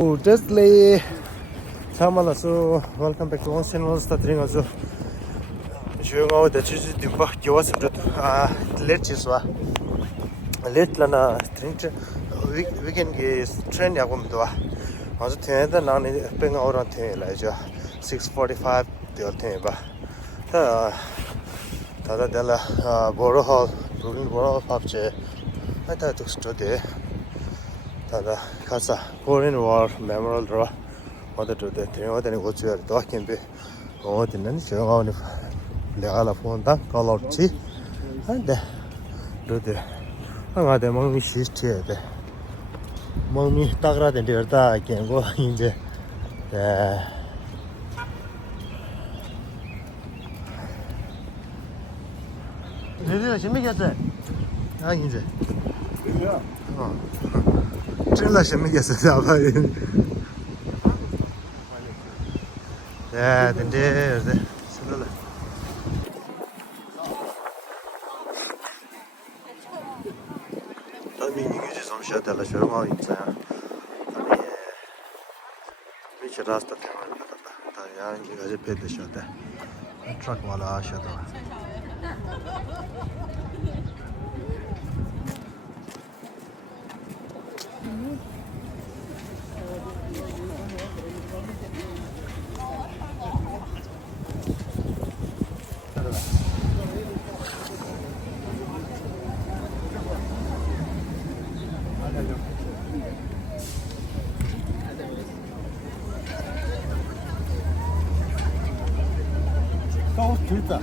Just 참말라서 welcome back to onsen was the drink also 주영하고 대치지 dimba 교와서 late 있어 late 라나 drink weekend 게 train 야고도 와 아주 대단 나는 뱅아 오란테 라이죠 6:45 되었대 봐 다다달라 보로홀 브루린 보로 팝체 하다 독스토데 다다 가사 코리안 워 메모럴 드라 어디도 대형화되는 고추야 더 캠비 어디는 저거는 내가 폰다 컬러치 한데 도데 하나데 몸이 시스트에 돼 몸이 따그라된 데다 견고 이제 내가 재미겠어 아 이제真的재미겠어 아빠 야, 근데 슬슬. 아니 이게 좀 샤달라 쇼마 있잖아. 아니 미치 라스트 때문에 다 야, 이게 아주 배드 샤다. 트럭 와라 샤다. 둘다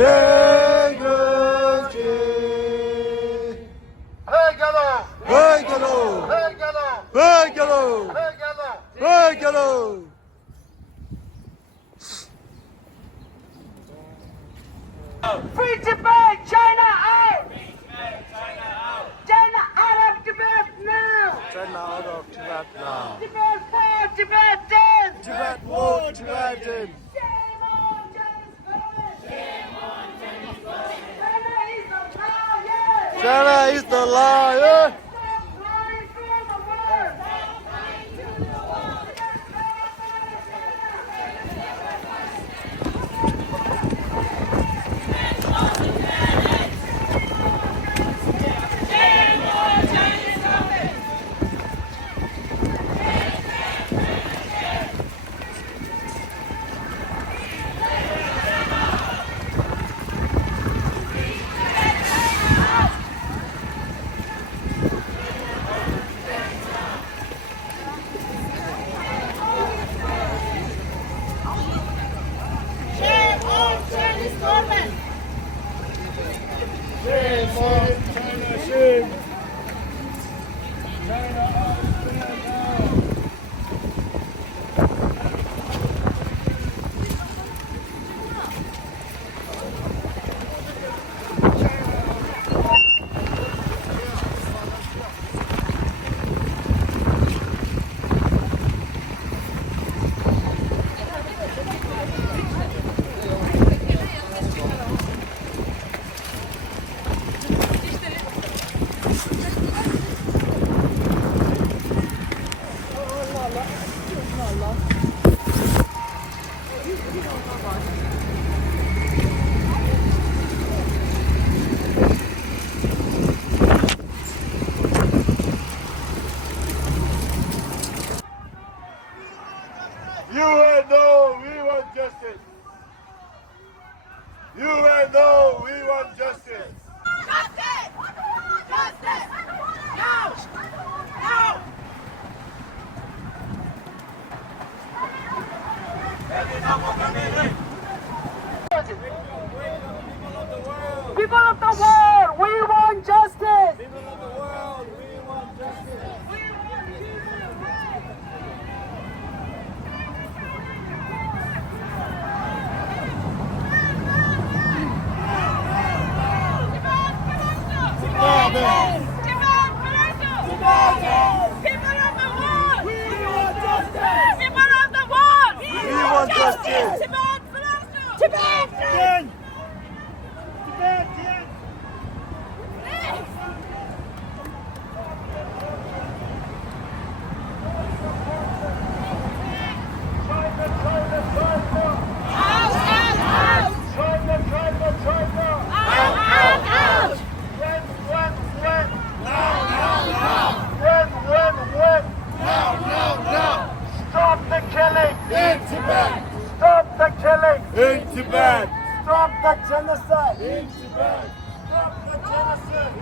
예! yellow! Red yellow! Free Tibet! China out! China out of Tibet now! China out of Tibet now. Tibet for Tibetans! Tibet more Tibetan. Shame on Chinese government! Shame on Chinese government! China is the liar! China is the liar. Stop lying to the world! Stop lying to the world! Shame on Chinese government! Shame on China, shame. You and no, we want justice. You and no, we want justice. Justice! Justice! No! No! People of the world, we want justice! People of the world, we want justice. We want justice. Tibet! Stop the killing! In Tibet! Stop the killing! In Tibet! Stop the genocide! In Tibet! Stop the genocide!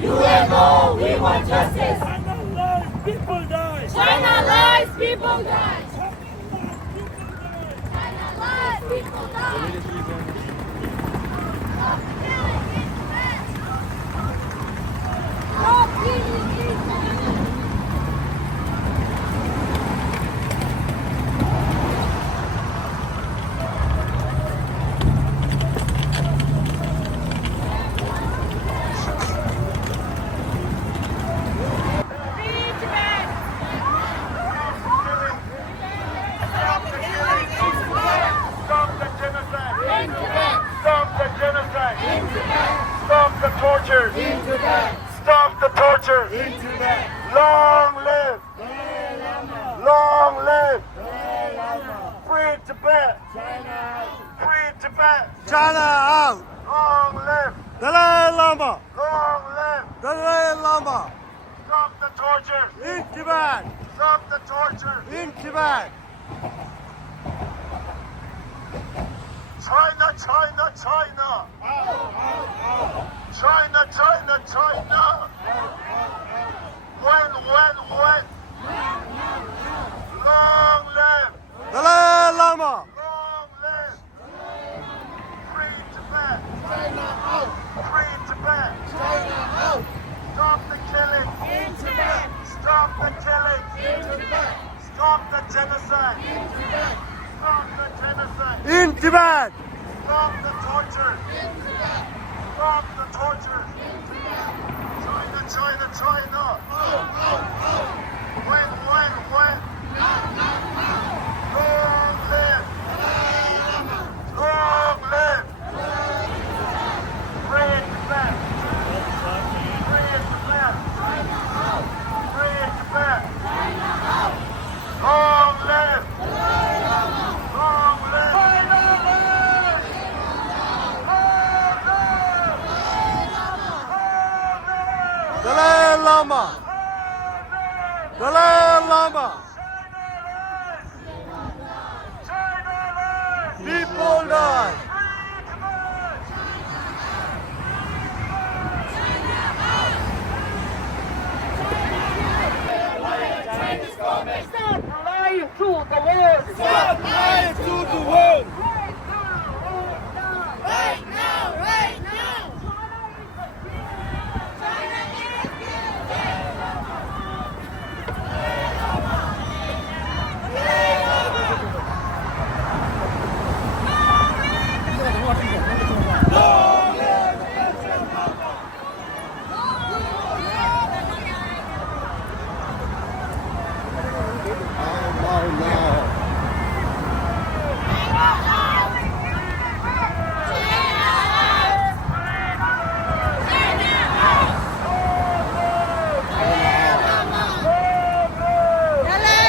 UNO, we want justice! China lies, people die! China lies, people die! China lies, people die! Stop killing in Tibet! Stop killing in Tibet! Free Tibet! Stop the genocide! In Tibet! Stop the genocide! In Tibet! Stop the torture! In Tibet! Stop the torture! In Tibet! Long live! Dalai Lama! Long live! Dalai Lama! Free Tibet! China out! Free Tibet! China out! Long live! Dalai Lama! Long live! Dalai Lama! Stop the torture! In Tibet! Stop the torture! In Tibet! China, China, China! China, China, China! When? Long live! Dalai Lama! Long Stop the genocide. Stop the genocide. In Tibet. Stop the torture. Stop the torture. China, China, China. When? Long live. Long live. Free Tibet. Free Tibet. Free Tibet. Long live. Long live. Dalai Lama. Dalai Lama. People die. Stop lying to the world. Stop lying to the world. Right now, right now. China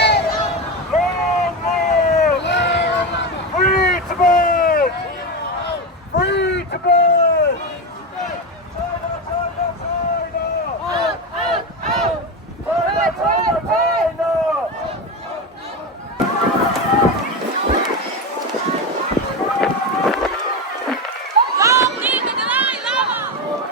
is Free Tibet! Free Tibet! China, China, China! China, China, China! Long live the Dalai Lama! Long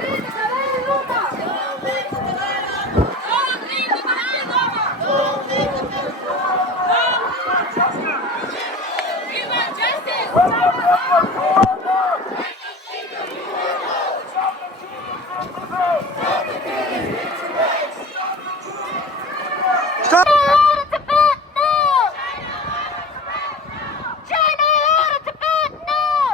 live the Dalai Lama! Long live the Dalai Lama! Long live the Dalai Lama! Long live the Dalai Lama! We want justice! Stop! China out of Tibet now! China out of Tibet now!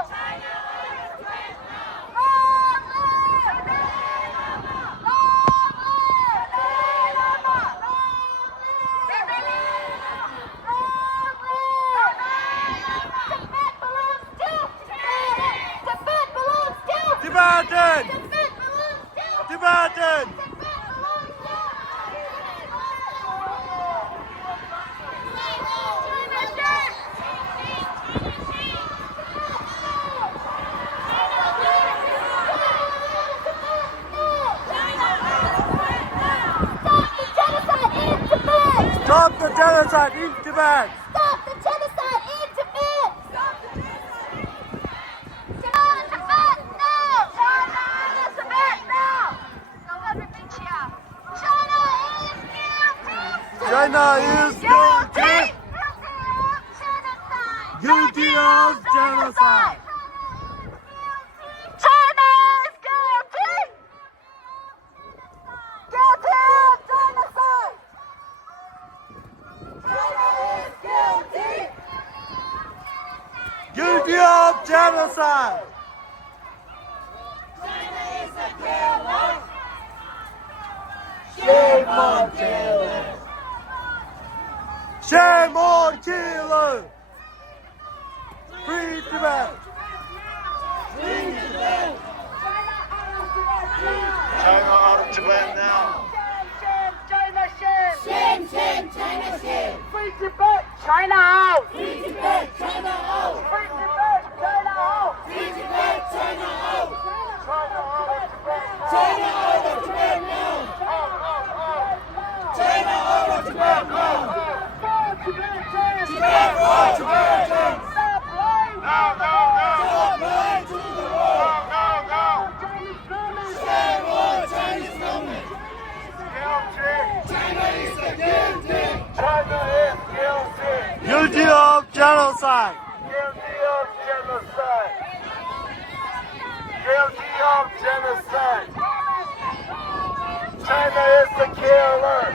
Long live the Dalai Lama! Long live the Dalai Lama! Long live the Dalai Lama! Long live the Dalai Lama! Tibet belongs to Tibetan! Tibet belongs to Tibetan! Tibet belongs to Tibetan! Tibet belongs to Stop the genocide in Tibet! Stop the genocide in Tibet! Stop the genocide! Tibet now! China is Tibet now! China is guilty! Guilty of genocide! China is guilty! Guilty of genocide! China is guilty! Guilty of genocide! China is a killer! Shame on killer! Shame on killer! Free Tibet! Free Tibet! China out of Tibet now! Shame, shame, China shame! Free Tibet, China out! Free Tibet, China out! Free Tibet, China out! Free Tibet, China out! China out of Tibet now! China out of Tibet now! Tibet, Tibet, Tibet! Stop lying! Stop lying to the world! Chinese government! Shame on Chinese government! China is guilty! China is guilty! Guilty of genocide! Guilty of genocide. Guilty of genocide. China is the killer.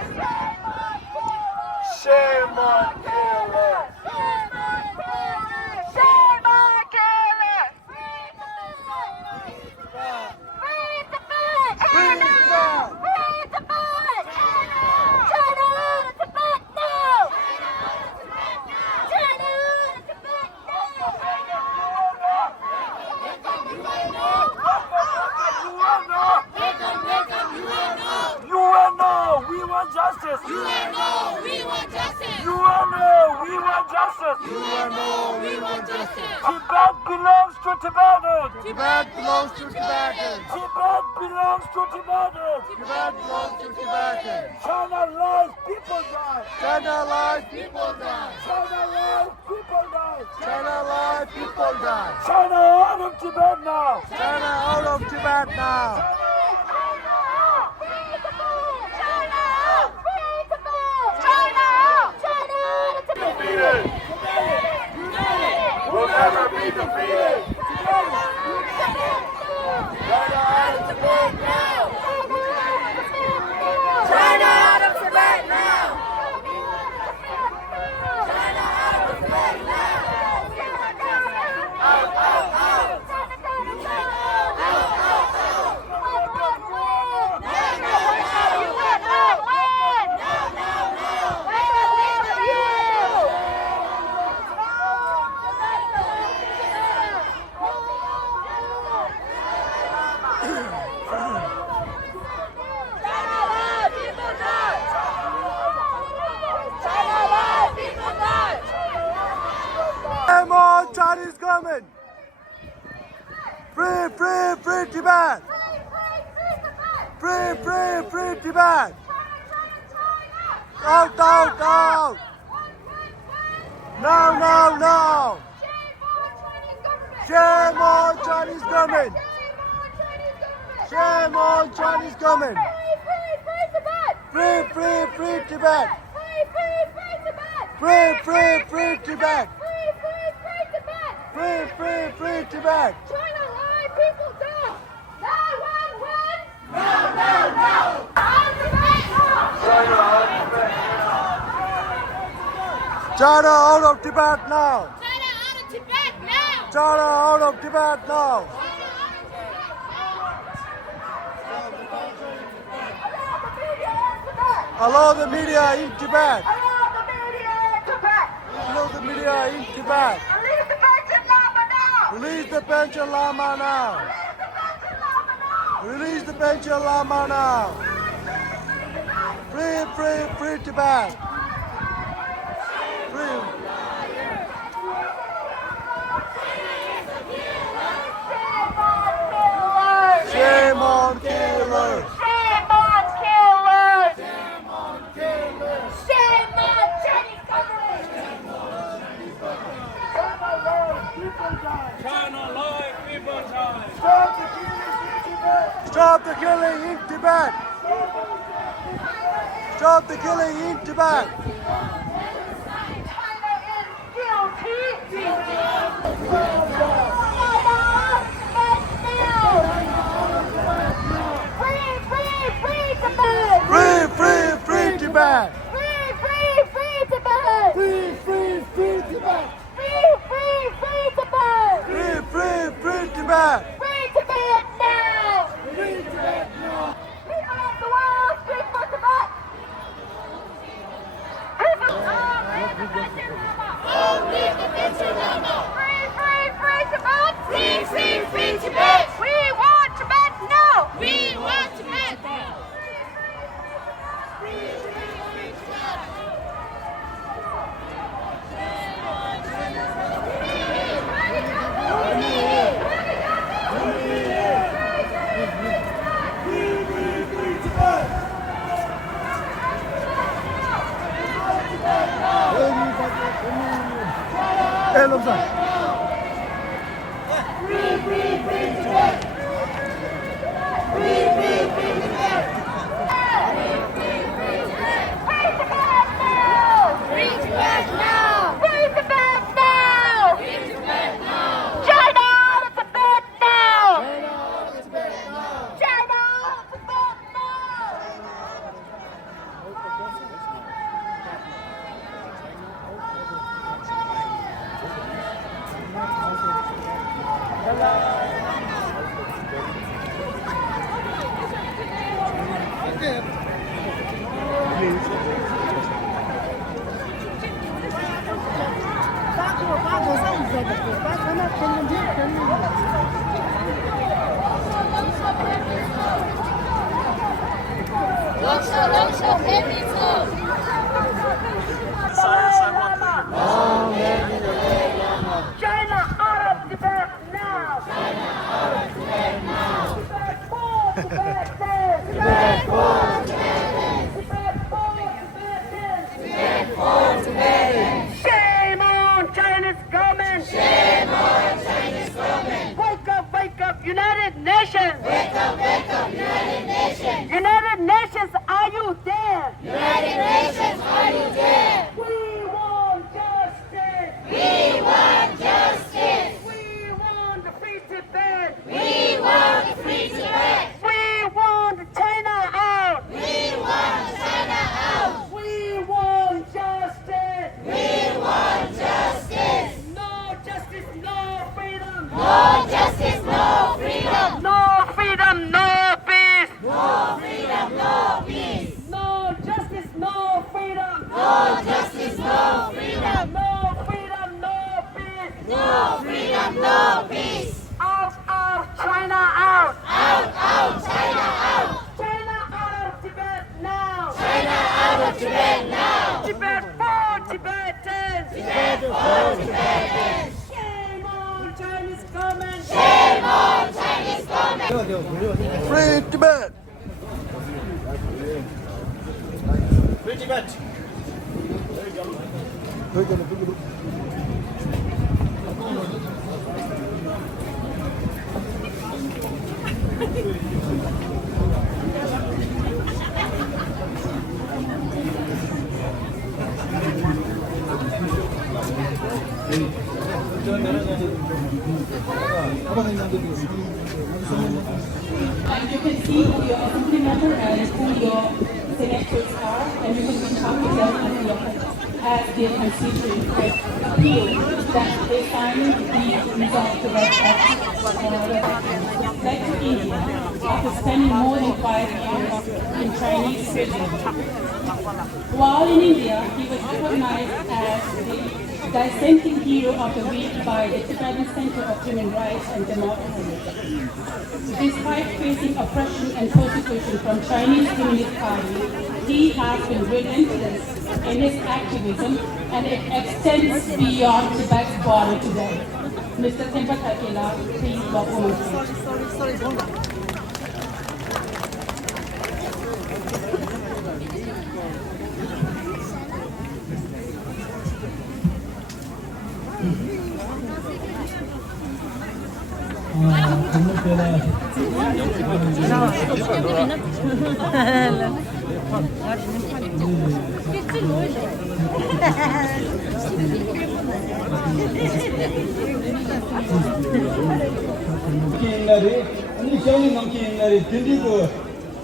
China! Free Tibet! China out of Tibet now! China out of Tibet UNO, we want justice. UNO, we want justice! UNO, we want justice. UNO, we want justice! Tibet belongs to Tibetans. Tibet belongs to Tibetans. Tibet belongs to Tibetans. Tibet belongs to Tibetans. China lies, people die. China lies, people die. China lies, people die. China lies, people die. China out of Tibet now. China out of Tibet now. Defeated. We'll never be defeated. China out of Tibet now! China out of Tibet Come on, Chinese government. Free, free, free Tibet. Free, free, free Tibet. Out, out, out. No, no, no. Shame on Chinese government. Shame on Chinese government. Free, free, free Tibet. Free, free, free Tibet. Free, free, free Tibet. China lie, people die. No. China out of Tibet now. China out of Tibet now. China out of Tibet now. Allow the media in Tibet. Allow the media in Tibet. Release the pension lama now. Release the pension lama now. Free, free, free Tibet. Free. Shame on killers. Shame on killers. Shame on Chinese government. Stop the killing in Tibet. Stop the killing in Tibet. China is guilty. Free, free, free Tibet. Free, free, free Tibet. Free, free, free Tibet. Free, free, free Tibet. Free, free, free Tibet. Free, free, free Tibet. Free Tibet now. Free Tibet now. People of the world, speak for Tibet. People, leave the pension lama. Free, free, free Tibet. Free, free, free Tibet. We want Tibet now. We want Tibet now. Hey, Lobsa. Free Tibet now! Free Tibet now! China out of Tibet now! China out of Tibet now! China out of Tibet now! China out of Tibet now! Tibet for Tibetans! Tibet for Tibetans! Tibet for Tibetans! Tibet for Tibetans! Shame on Chinese government! Shame on Chinese government! Wake up, United Nations! Wake up, United Nations! United Nations, are you there? United Nations, are you there? We want justice! We want justice! We want the free Tibet! We want the free Tibet! We want China out! We want China out! We want justice! We want justice! No justice, no freedom! No justice, no freedom! No freedom, no peace! No freedom, no peace! No justice, no freedom! No justice, no freedom! No freedom, no peace! No freedom, no peace! Out, China out! Out, China out! China out of Tibet now! China out of Tibet now! Tibet for Tibetans! Tibet for Tibetans! Shame on Chinese government! Shame on Chinese government! Free Tibet. Free Tibet. And you can see who your assembly member and who your senators are, and you can talk to them as their constituent appeal that they find the result to back to India after spending more than 5 years in Chinese prison. While in India, he was recognized as the dissenting hero of the week by the Tibetan Center of Human Rights and Democracy. Despite facing oppression and persecution from Chinese Communist Party, he has been relentless in his activism, and it extends beyond Tibet's border today. Mr. Tibetan, please welcome us. 아니 저는 남기 날에 들리고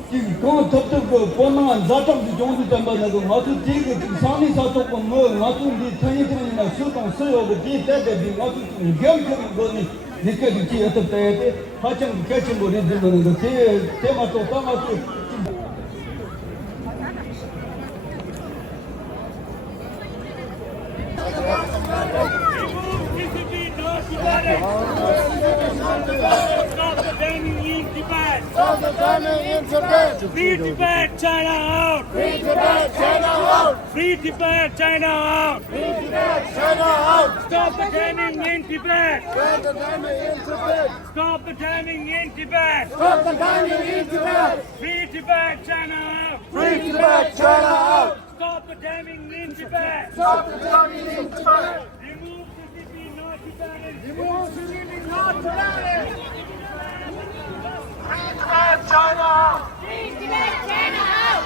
지금 그 덮덮고 보면 자tam도 정도 담바나고 맞도 되게 상이 사토고 뭐 맞도 이 타이트나 수동 써요고 뒤때데 맞도 경험이 거니 느껴지지 어떻게 하청 같이 뭐는 되는 거 테마도 담아도 Stop the banning in Tibet! Stop the banning in Tibet. Free Tibet, China out! Free Tibet, China out. Free Tibet, China out! Free Tibet, China out. Stop the banning in Tibet! Stop the banning in Tibet. Stop the banning in Tibet! Stop the banning in Tibet. Free Tibet, China out! Free Tibet, China out. Stop the damning in Tibet! Stop the banning in Tibet. Remove CCP, not Tibetans! Remove civilian not Tibet. Free Tibet, China out. Free Tibet, China out!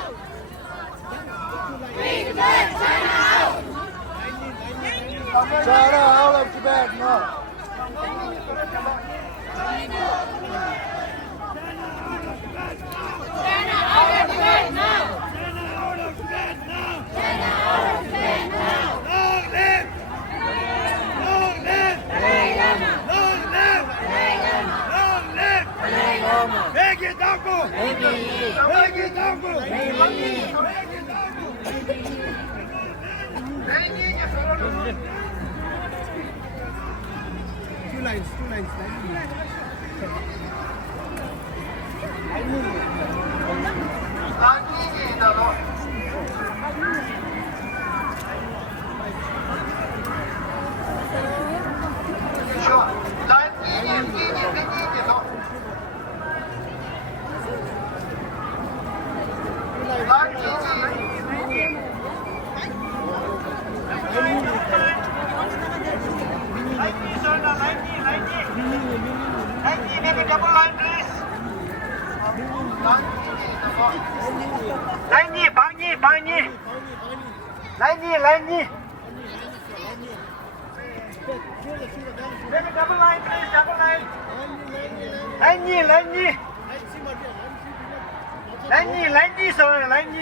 Free Tibet, China out! China out of Tibet now. China out of Tibet now! China out of Tibet now! China out of Tibet now! Long live! Long live! Dalai Lama! Long live! Dalai Lama! Long live! Dalai Lama! Make it double! Make it double! 라인이 방이 라인이 Make a double line, please, double line. Line, sorry, line.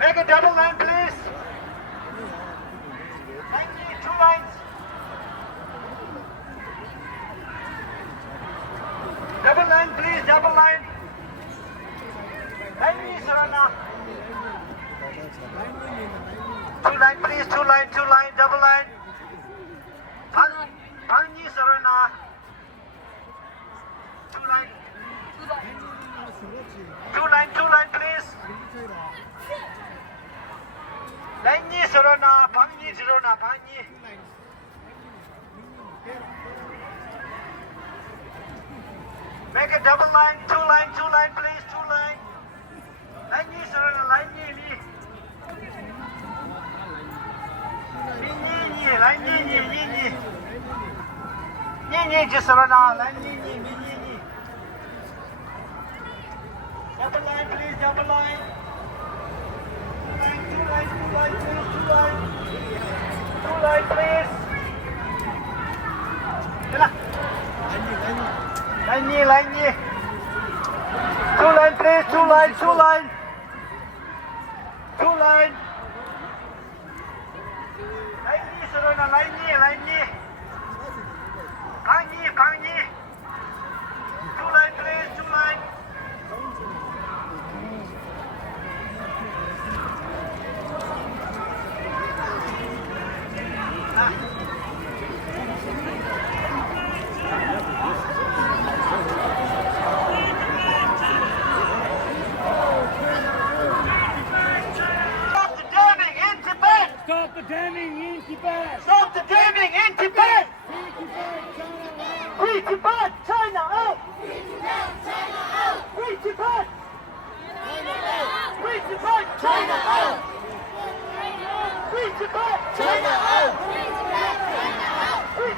Make a double line, please. Line, 2 lines. Double line, please, double line. Line, Sarana. 2 line, please, 2 line, double line. Pani Sarana. 2 line. 2 line, please. Line Sarana, Pani Sarana, Pani. Make a double line, 2 line, please, 2 line. Line Sarana, line ni. Ni just Sarana, line ni. Double line, please, double line. 2 line, please, 2 line. 2 line, please. Line. 2 line, please, 2 line. 2 line. Line, Sarana, line. Pangi. 2 line, please, 2 line. Stop the damming in Tibet! Stop the damming in Tibet! Free Tibet, China out! Free Tibet! Free Tibet, China out! Free Tibet, China out! Free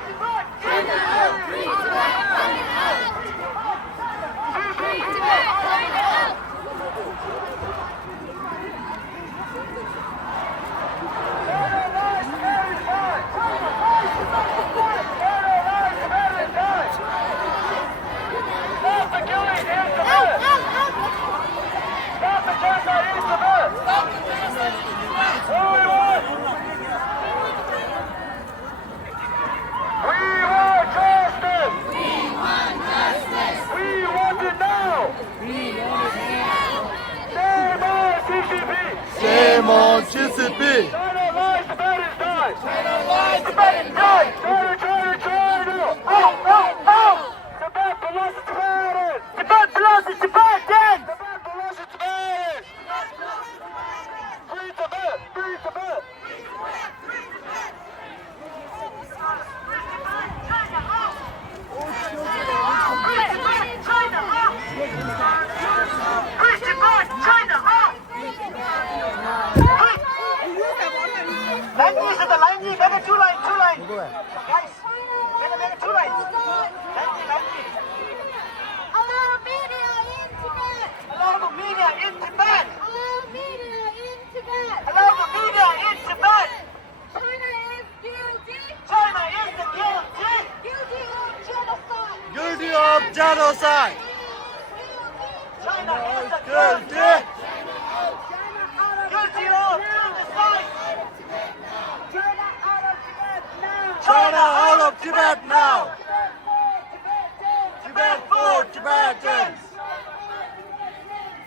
Tibet, China out! Shame on CCP! China lies, Tibet is died! Tibet is died! China! Out! Tibet belongs to Tibet! Tibet belongs to Tibetans! Tibet belongs to Tibetans! Free Tibet! Free Tibet! Line, make a 2 line. Guys, make a 2 line. Line. A lot of media in Tibet. A lot of media in Tibet. China is guilty. China is the guilty. Guilty of genocide. Guilty of genocide! China is the Guilty! guilty of genocide. China out of Tibet now! Tibet for Tibetans!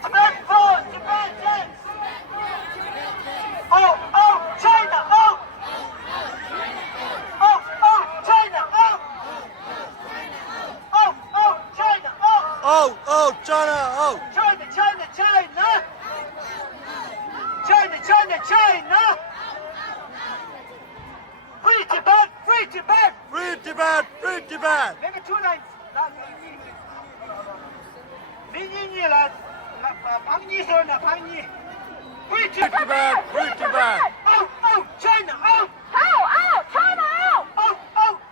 Tibet for Tibetans. Oh, China, oh! Oh, China, oh! Oh, China, oh! Oh, China, oh! China! Free Tibet! Free Tibet! Make it 2 lines. Ni la, 방니 소나 방니. Free Tibet! Free Tibet! Oh, China! Oh, China out.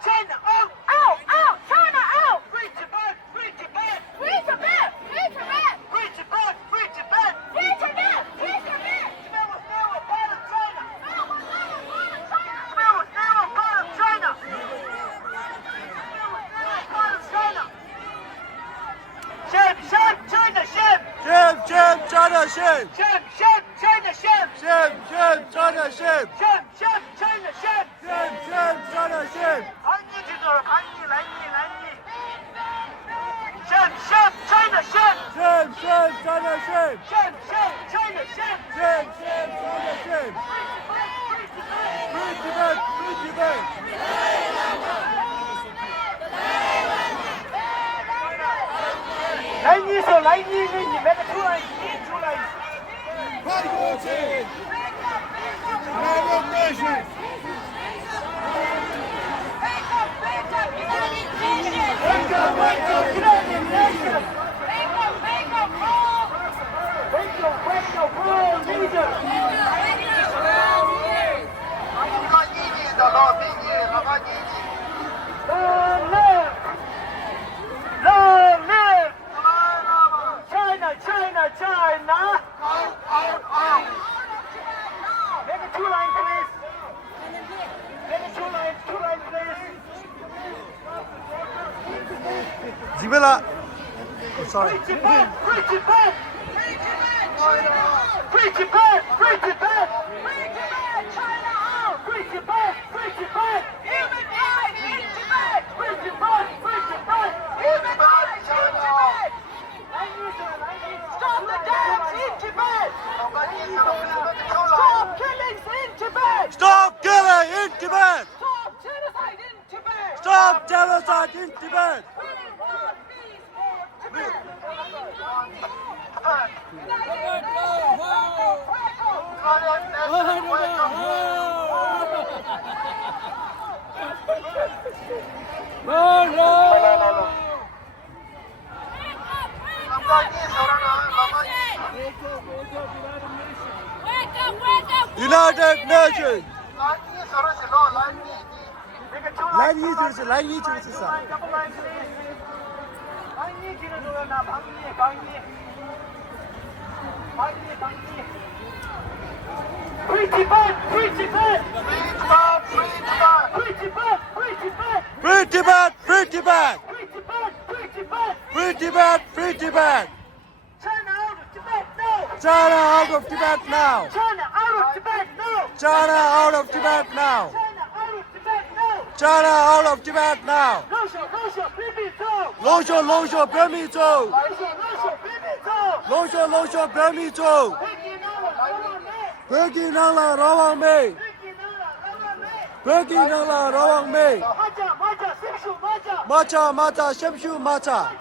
China! Oh, China out. Free Tibet! Free Tibet. China, shame. Shame, shame, China, shame. Shame, China, shame. Shame, shame, China, shame. Shame, China, shame. Shame, shame, China, shame. Shame, China, shame. Shame, shame, China, shame. Shame, China, shame. Shame, shame, China, shame. Free Tibet, free Tibet.来你们的出来，出来。China. Make a two-line, please. Make a two-line, please. Zibela. Oh, sorry. Free Tibet! Free Tibet! Free Tibet! Free Tibet! Free Tibet! China out! Free Tibet! Free Tibet! Human rights in Tibet! Free Tibet! Free Tibet! Human rights in Tibet! Stop the dams in Tibet! Stop killings in Tibet! Stop killing in Tibet. Stop genocide in Tibet! Stop genocide in Tibet. We want peace for Tibet! United Nations. 라인이 줄수 있어. Free Tibet! Free Tibet! Free Tibet! Free Tibet! Free Tibet, free Tibet. Free Tibet! Free Tibet! Free Tibet, free Tibet. China out of Tibet now! China out of Tibet now. China out of Tibet now! China out of Tibet now. China out of Tibet now! China out of Tibet now. 龙秀，龙秀，别迷走！龙秀，龙秀，别迷走。龙秀，龙秀，别迷走！北京让了老王妹，北京让了老王妹。马甲，马甲，先修马甲。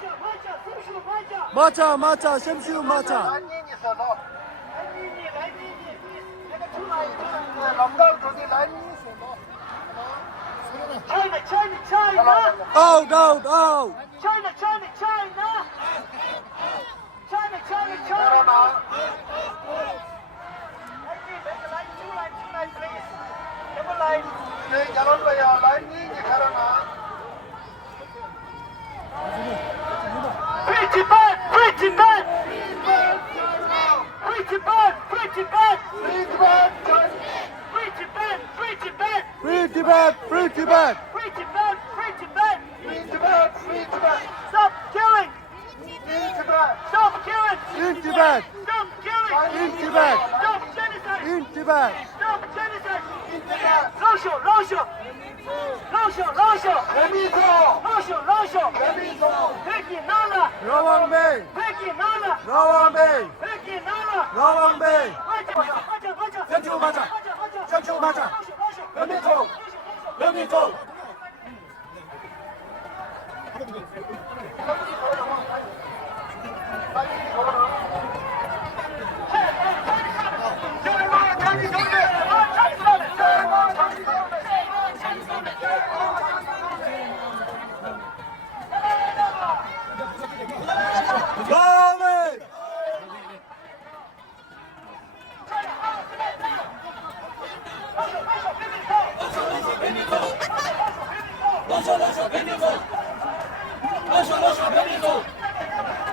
马甲，先修马甲。 China, China, China! Out, out, out. China, China, China! China, China, China! Two-line, please. Double line. Free Tibet! Free Tibet! Free Tibet! Free Tibet! Free Tibet! Free Tibet! Free Tibet! Free Tibet, free Tibet. Free Tibet! Free Tibet! Free Tibet! Free Tibet! Stop killing! Stop killing! In Tibet, Stop killing! in Tibet, Stop genocide! in Tibet. Stop genocide! In Tibet! 龙秀，龙秀，龙秀，龙秀，别迷走！龙秀，龙秀，别迷走！北京拿了，老王妹，北京拿了，老王妹，北京拿了！老王妹。先救马甲，先救马甲，别迷走，别迷走。 别迷走！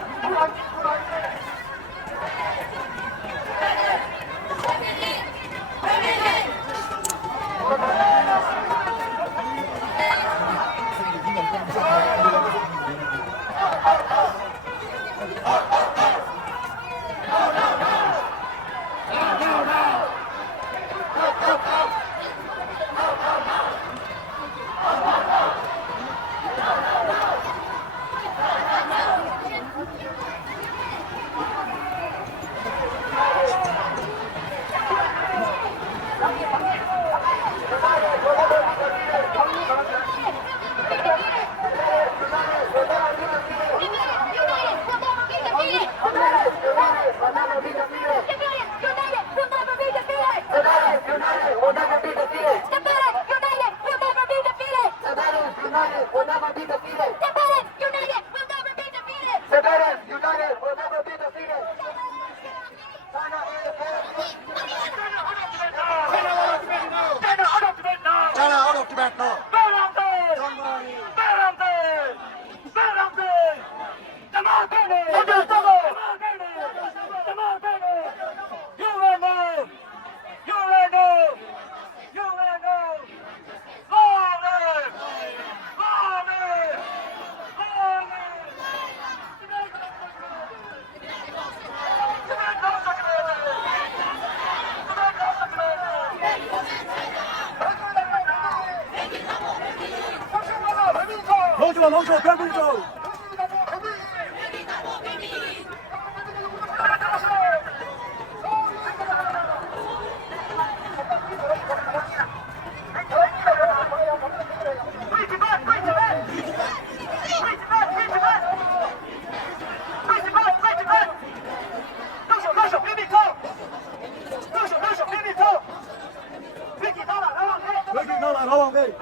China out of Tibet now.龙首偏贵州。老王队。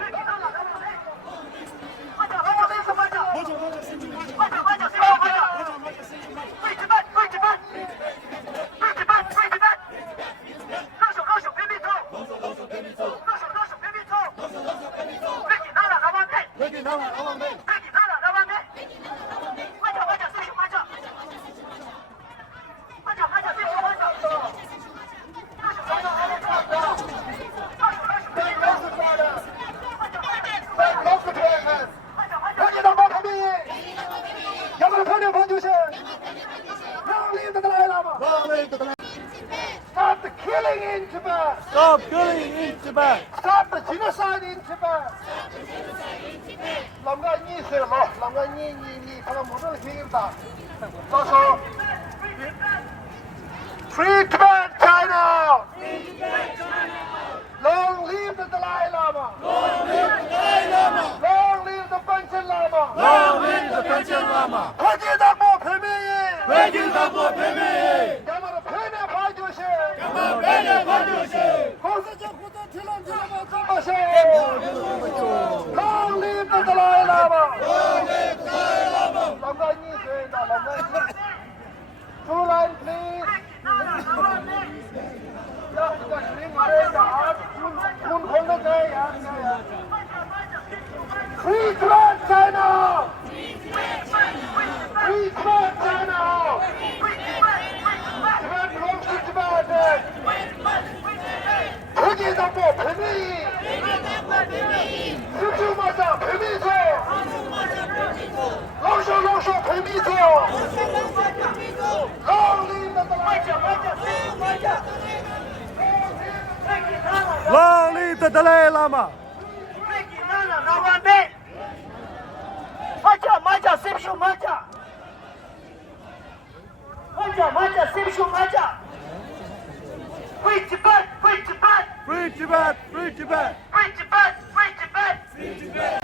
Stop the killing in Tibet! Stop killing in Tibet! Stop the genocide in Tibet! Làm cái gì sẽ lo, làm cái gì phải làm một cái gì đó. Đó số. Free Tibet, China! Long live the Dalai Lama! Long live the Dalai Lama! Long live the Panchen Lama! Long live the Panchen Lama! 회기당보 패배에! 회기당보 패배에! 야마로 패배 봐주시! 야마 패배 봐주시! 공사적 구조 tilon 잡아서! Long live the Dalai Lama! Long live the Dalai Lama! 람가니 세다, 람가니. Two line, please. 야, 이거 링 말해야 문 건너게, 야. Free Tibet, China! Free Tibet, China! Tibet belongs to Tibet! 회기당보 패배이! 흡수마자 패배이소! 롱쇼 패배이소! Long live the Long live the Dalai Lama! Free Tibet! Free Tibet! Free Tibet! Free Tibet! Free Tibet! Free Tibet! Free Tibet!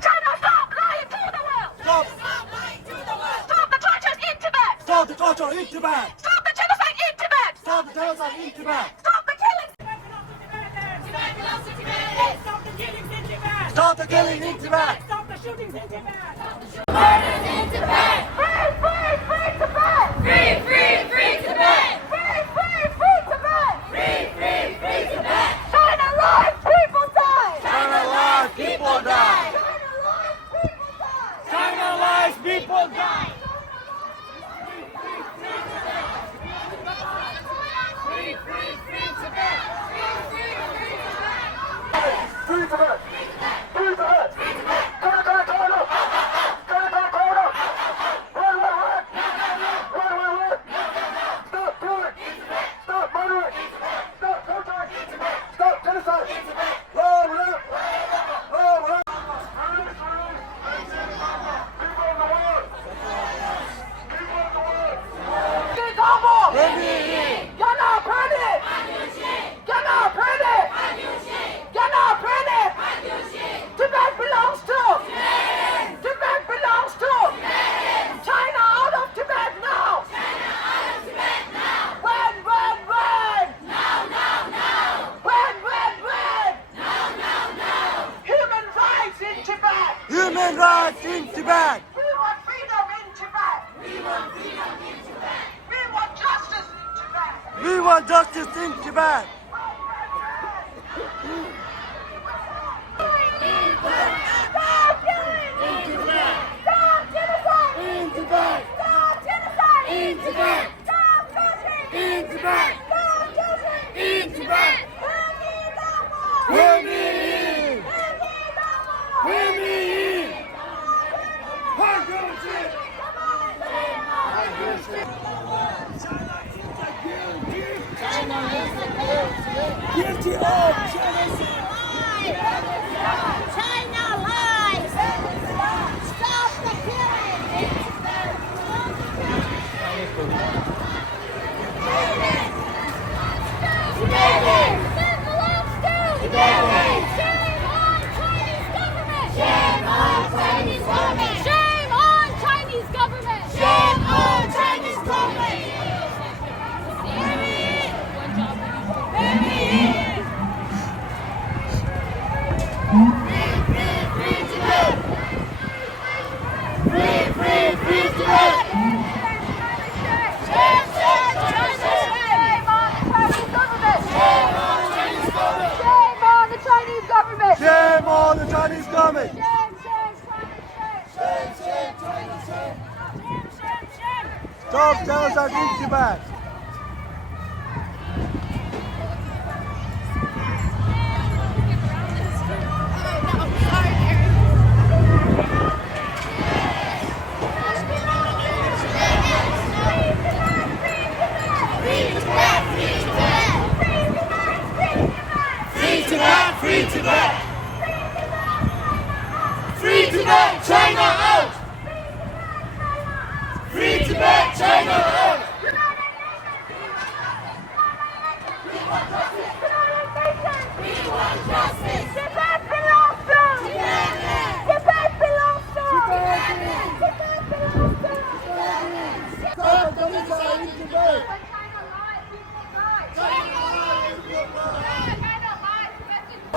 China, stop lying to the world! Stop! Stop the tortures in Tibet! Stop the torture in Tibet! Stop the genocide in Tibet! Stop the genocide in Tibet! Stop the killings! Stop the killing in Tibet! Stop the shootings in Tibet! Murders in Tibet! Free, free, free Tibet! Free, free, free Tibet! Free, free, free Tibet! Free, free, free Tibet! China lives, people die! China lives, people die! China lives, people die! China lives, people die! Free, free, free Tibet! Free, free, free Tibet! Human rights in Tibet. We want freedom in Tibet. We want freedom in Tibet. We want justice in Tibet. We want justice in Tibet. Stop killing! In Tibet! Stop genocide! In Tibet! Stop genocide! In Tibet! Stop torturing! In Tibet! Stop torturing! In Tibet! Guilty of genocide. China lies! Stop the killing! Tibetans! It belongs to Tibetans! Shame on Chinese government! Shame on Chinese government! Shame on Chinese government! Shame on Chinese government! Shame on the Chinese government. Stop genocide in Tibet. Free Tibet! Free Tibet! China out! Free Tibet! China out! We want justice! Tibet belongs to Tibet! Tibet belongs to Tibet! Tibet belongs to Tibet! Stop genocide in Tibet. China lies, people die! China lies, people die! China lies, Tibetans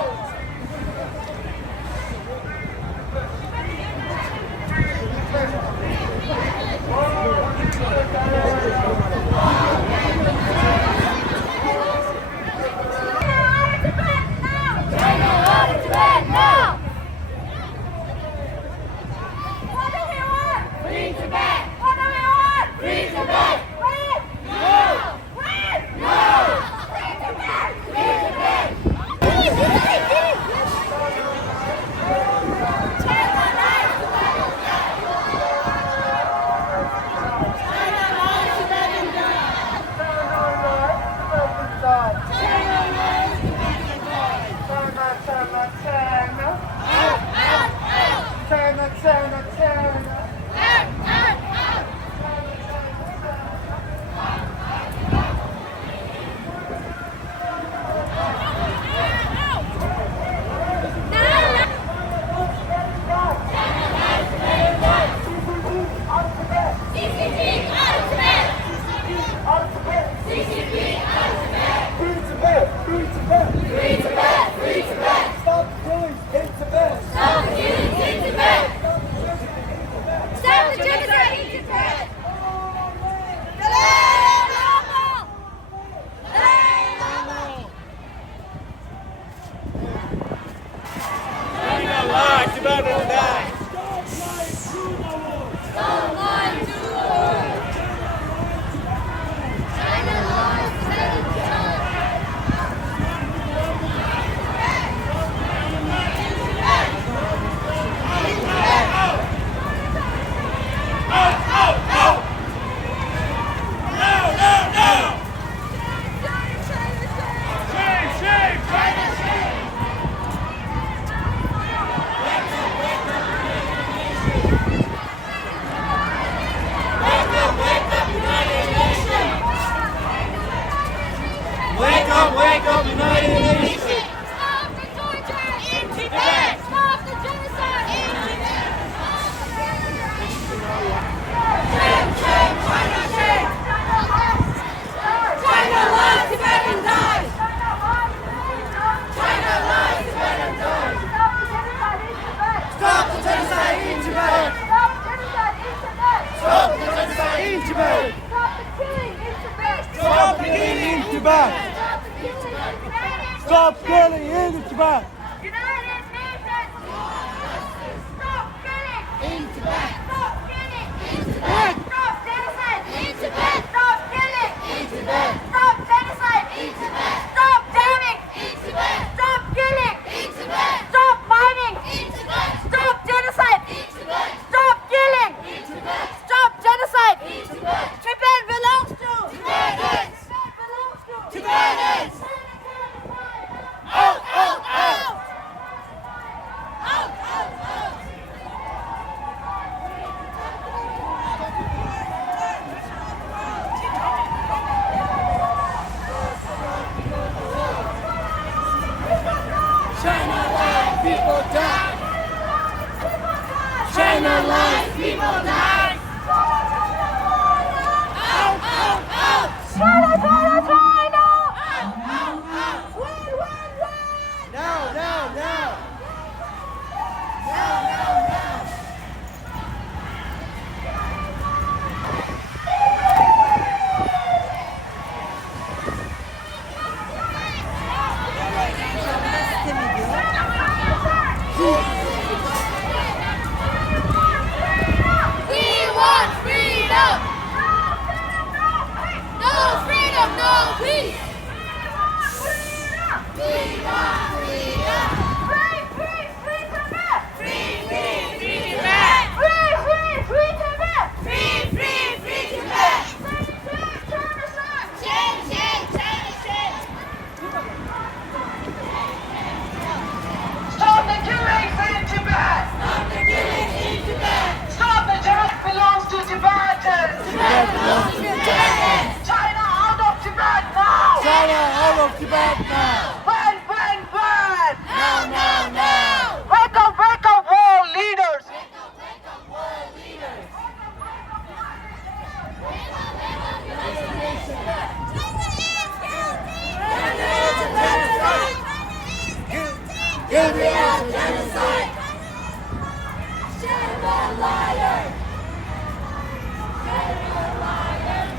Stop killing in Tibet. Stop killing in Tibet! Tibet! Stop killing in Tibet! United Nations! Stop killing! In Tibet! Stop killing! In Tibet! Stop genocide! In Tibet! Stop killing! In Tibet! Stop genocide! In Tibet! Stop jamming! In Tibet! Stop killing! In Tibet! Stop mining! In Tibet! Stop genocide! In Tibet! Stop killing! In Tibet! Stop genocide! In Tibet! Tibet belongs to Tibetans! Tibet belongs to Tibetans! Out! Out! Out! Out! Out! Out! China lies, people die! China lies, people die! Out! Out! Out! China! China! China! Out! Out! Out! Win! Win! Win! No, no, no! We want freedom! No freedom, no peace! We want freedom! Free, free, free Tibet! Free, free, free Tibet! Free, free, free Tibet! Free, free, free Tibet! Change, change, change, change! Stop the killings in Tibet! Stop the killing in Tibet! Stop the Tibet belongs to Tibetans! Tibet belongs to Tibetans! China out of Tibet now! China out of Tibet now! Ban, ban, ban! No, no, no! Wake up, world leaders! Wake up, world leaders! Give me Genocide! Shame the liar! Shame the liar!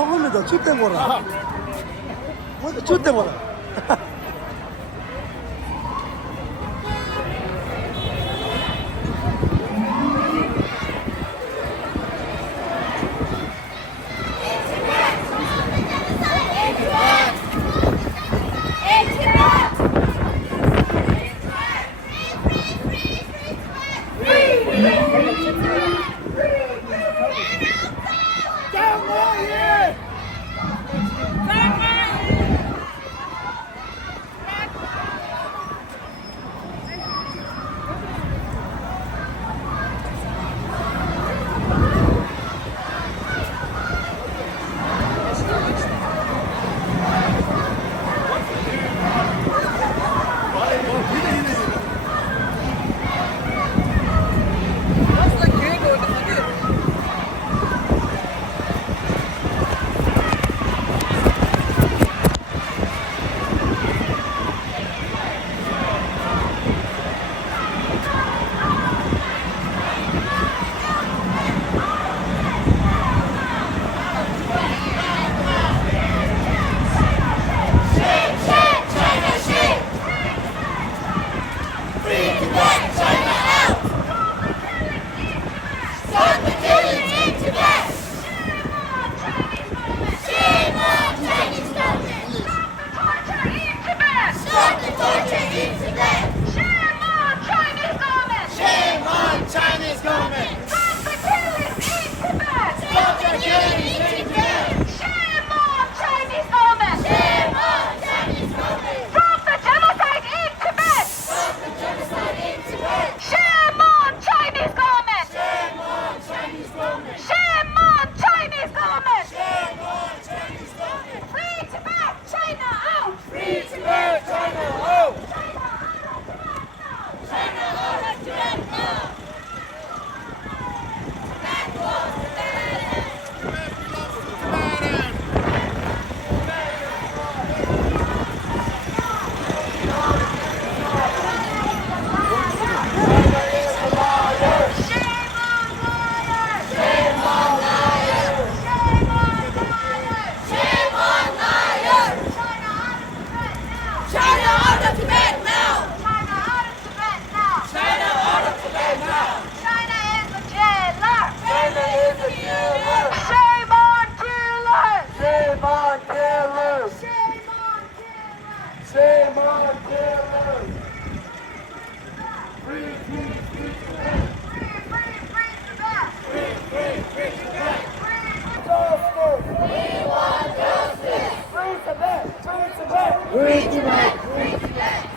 통금이다. 춥대 뭐라. 뭐다 춥대 뭐라.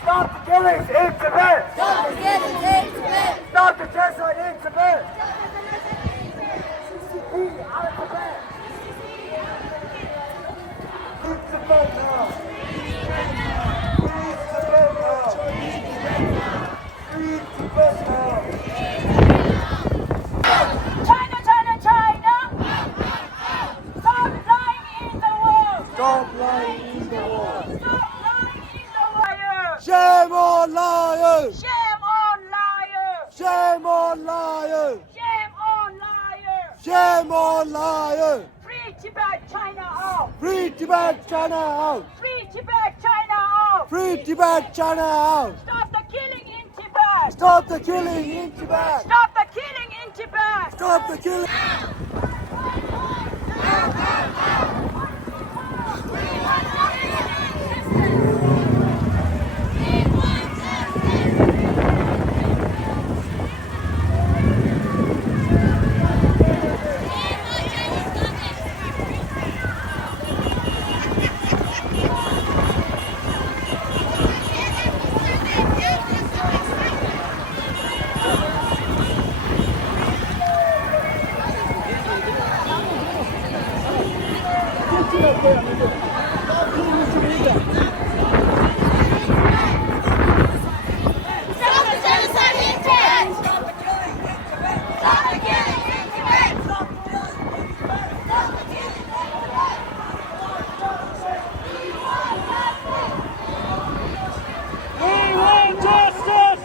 Stop the killings in Tibet! Stop the killings in Tibet! Stop the genocide in Tibet! CCP out of Tibet! Leave Tibet now! Leave Tibet now! Leave Tibet now! China, China, China! Stop lying in the world! Stop lying in the world. Stop lying in the world! Shame on liars! Shame on liars! Shame on liars! Shame on liars! Shame on liars! Free Tibet, China out! Free Tibet, China out! Free Tibet, China out! Free Tibet, China out! Stop the killing in Tibet! Stop the killing in Tibet! Stop the killing in Tibet! Stop the killing! Stop the genocide in Tibet! Stop the killing in Tibet! Stop the killing in Tibet! Stop the killing in Tibet! Stop the killing in Tibet! We want justice!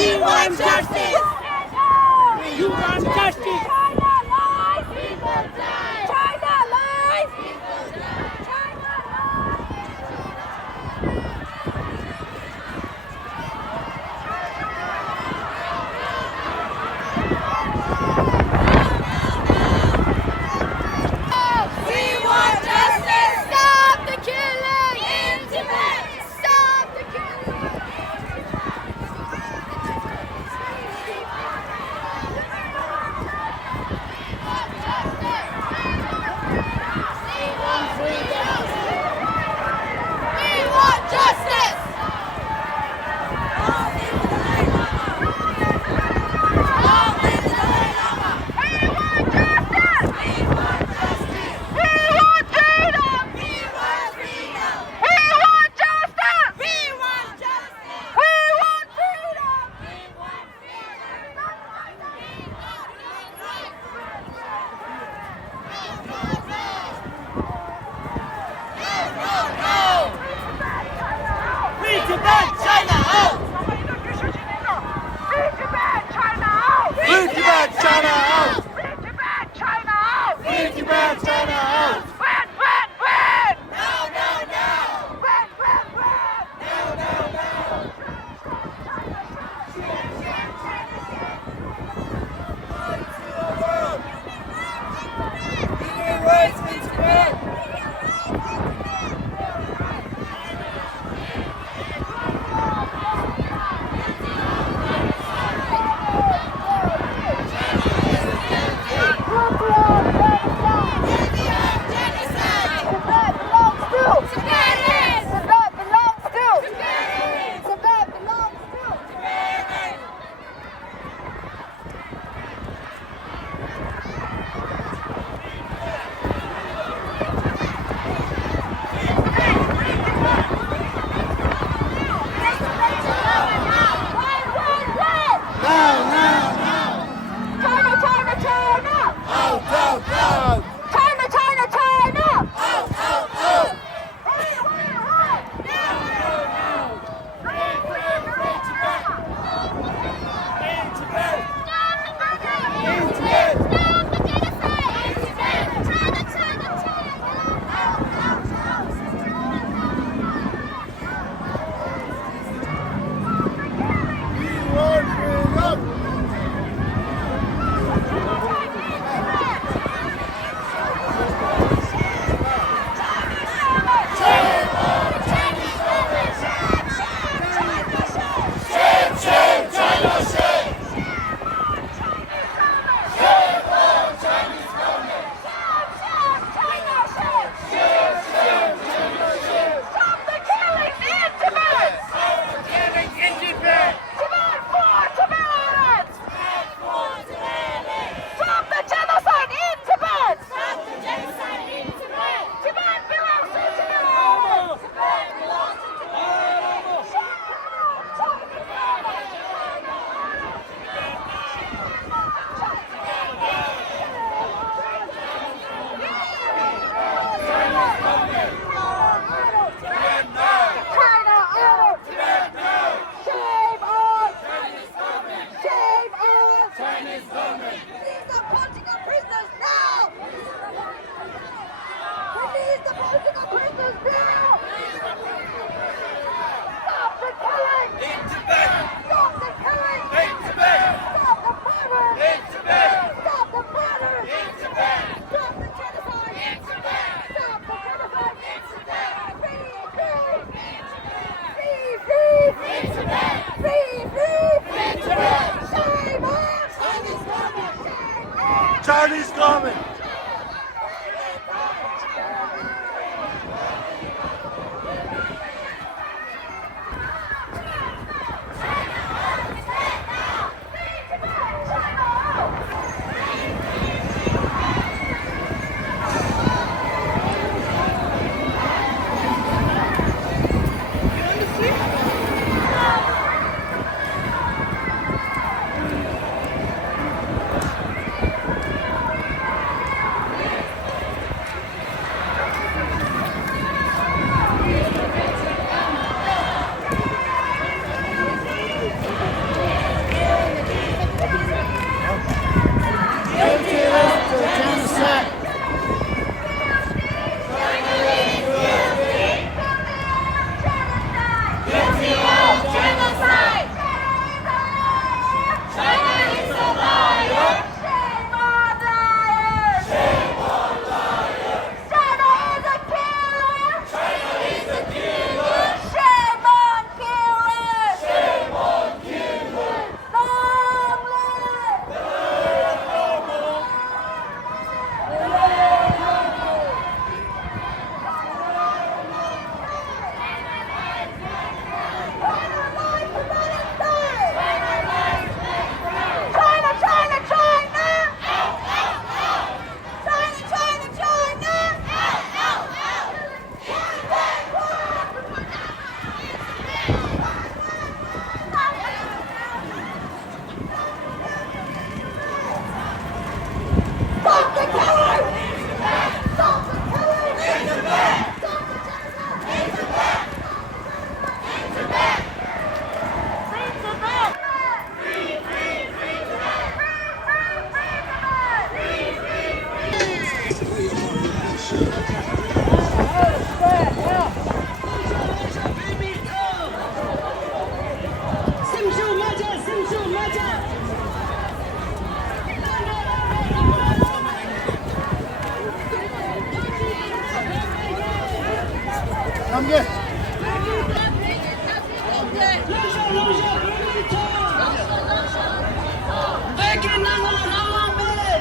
We want justice. We want justice. China lies, people die. China lies, people die. China lies. We want justice. Stop the killing in Tibet. Stop the killing.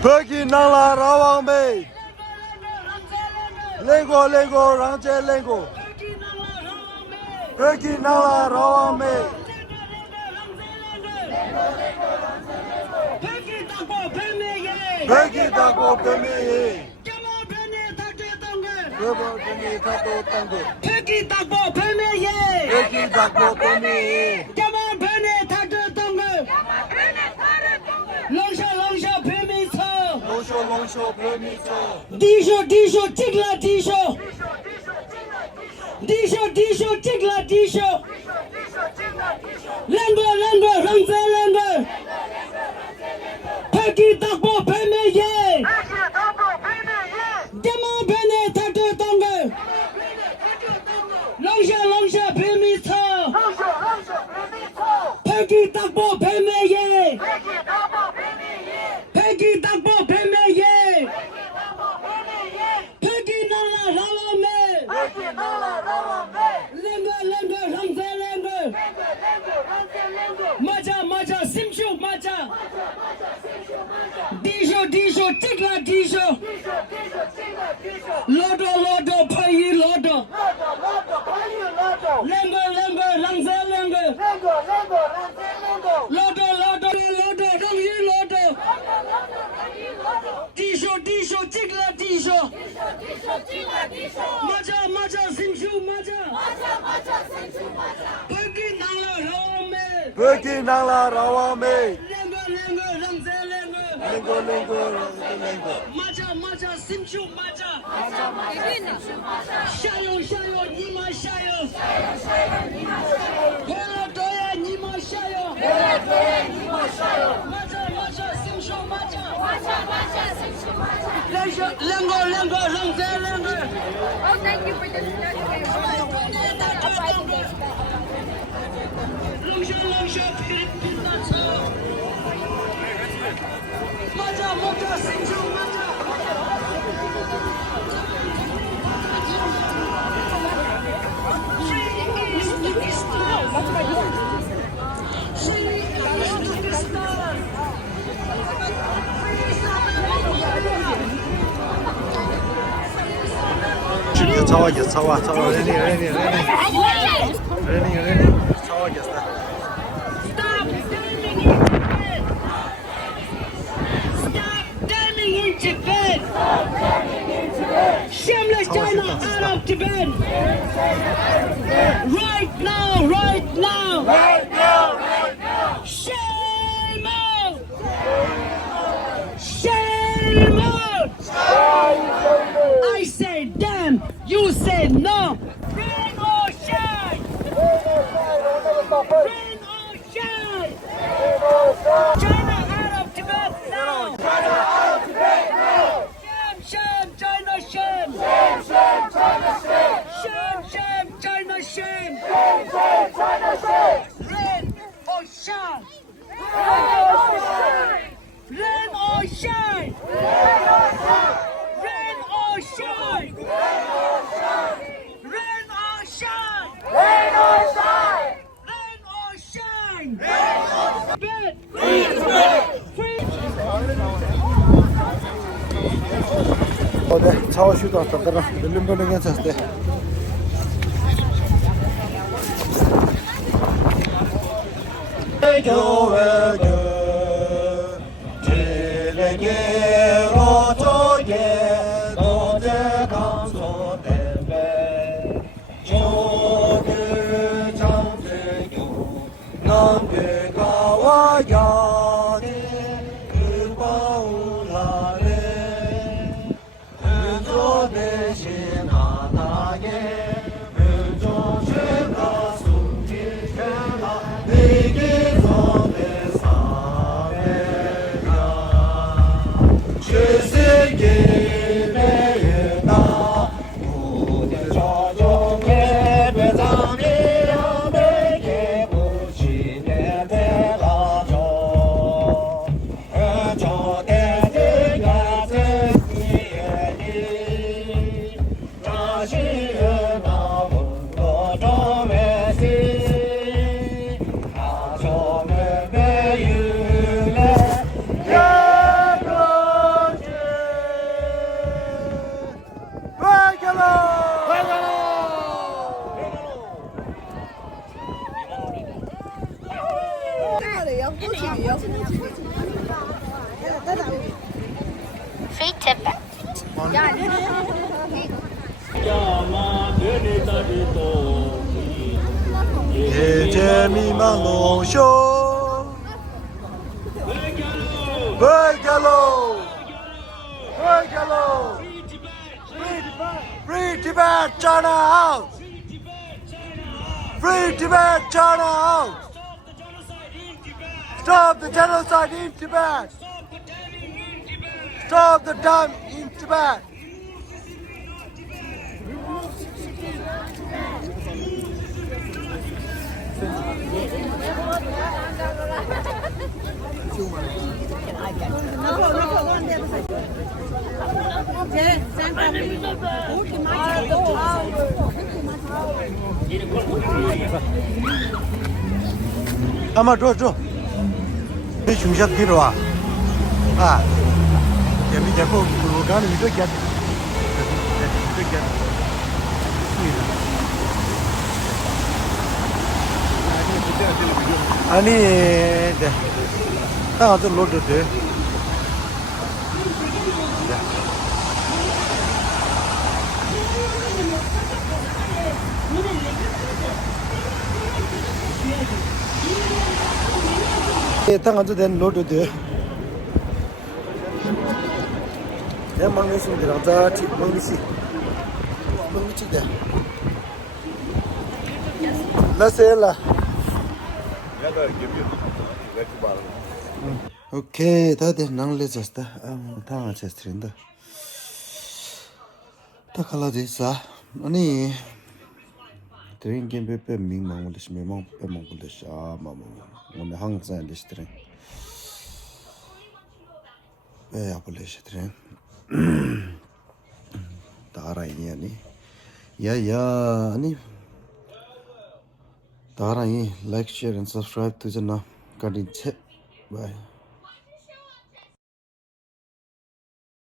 Pergi nangla rawang me. Lengo lengo rangche lengo. Pergi nangla rawang me. Pergi tako peme ye. Kebo peme tato tango. Pergi tako peme ye. Pergi tako peme ye. Jama pene tato tongo. Longsha peme so. Longsho peme so. Disho tigla disho. Disho tigla disho. Lengo rangze lengo. Pergi tako peme ye. Jama pene tato tongo. Longsha peme so. Pergi tako peme ye. Pergi tako peme ye. Pergi nala rawa me. Lengo rangze lengo. Maja simshu maja. Disho tigla disho. Lodo payi lodo. Lengo rangze lengo. Lodo rangi lodo. Disho tigla disho. Maja simshu maja. Pergi nala rawa me. Pergi nangla rawang me. Lengo rangze lengo. Lengo. Maja simshu maja. Shayo nima shayo. Hela doya nima shayo. Maja simshu maja. Lengo rangze lengo. Oh, thank you for the Longsha pirita so. Maja simshu maja. 차와 레니 차와겠다. Stop damning in Tibet. Shameless China out of Tibet. Right now. Shame out. I say damn. You say no. Rain or shine. China out of Tibet now. Shame, China, shame. Shame, China, shame. Rain or shine. Rain or shine. 네, 차와 쉬도 왔다. 림버는 괜찮을 때. Free Tibet. Free Tibet, China out! Free Tibet, China out! Stop the genocide in Tibet! Stop the damn in Tibet! 아마 줘. 이 중샵 뒤로 와. 아. 얘미 자꾸 가는 이거 겠. 아니, 네. 나도 로드 돼. 당한도 된 로드들 내 망했습니다. 자, 망미치다. 나세라. 오케이, 다들 낭레졌다. 당한 체스트린다. 타칼라디사. 아니 드린 게임 페페 민망물리시 민망 페몽불리시 마마 오늘 항상 리스트린 왜 아플리시트린 다라이니 아니 야야 아니 다라이 like share and subscribe to the na kadin che bye